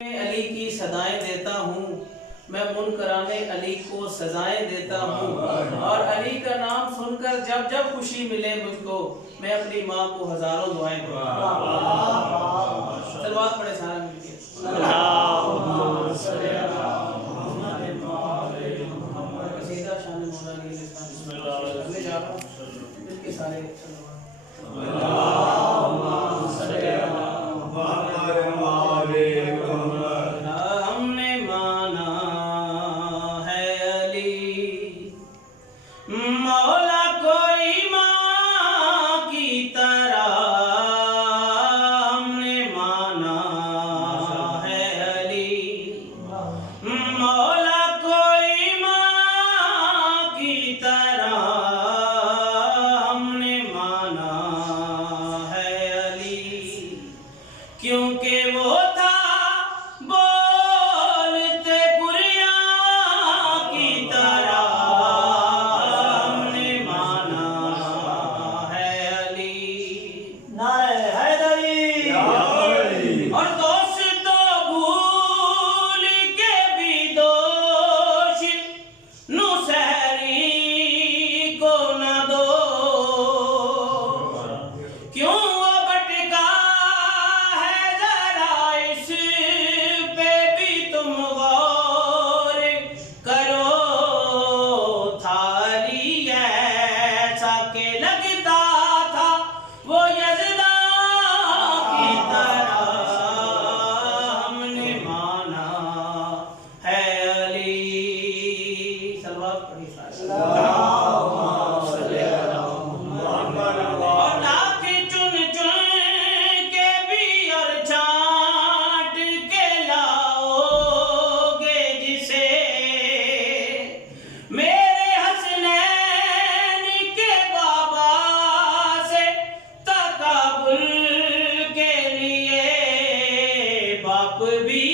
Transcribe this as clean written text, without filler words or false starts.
علی کی صدائیں دیتا ہوں، میں منکرانے علی کو سزائیں دیتا ہوں، اور علی کا نام سن کر جب جب خوشی ملے مجھ کو میں اپنی ماں کو ہزاروں دعائیں دیتا ہوں۔ صلوات پڑھے سارا مل کے قصیدہ شان مولا علی میں جا رہا ہوں مل کے سارے ہم نے مانا ہے علی مولا کو ایمان کی طرح، ہم نے مانا ہے علی مولا کو ایمان کی طرح، ہم نے مانا ہے علی کیونکہ وہ تھا بولتے قریاں کی طرح، ہم نے مانا ہے علی نعرہ حیدری اور دوست تو بھول کے بھی دوش نو سحری کو نہ دو، کیوں بٹکا ہے ذرا اس پہ بھی تم غور کرو، تھاری ایسا کہ لگتا تھا وہ یزداں کی طرح، ہم نے مانا ہے علی صلوات پڑھی اور لاکھ چن چن کے بھی اور چھانٹ کے لاؤ گے جسے میرے حسنین کے بابا سے تقابل کے لیے باپ بھی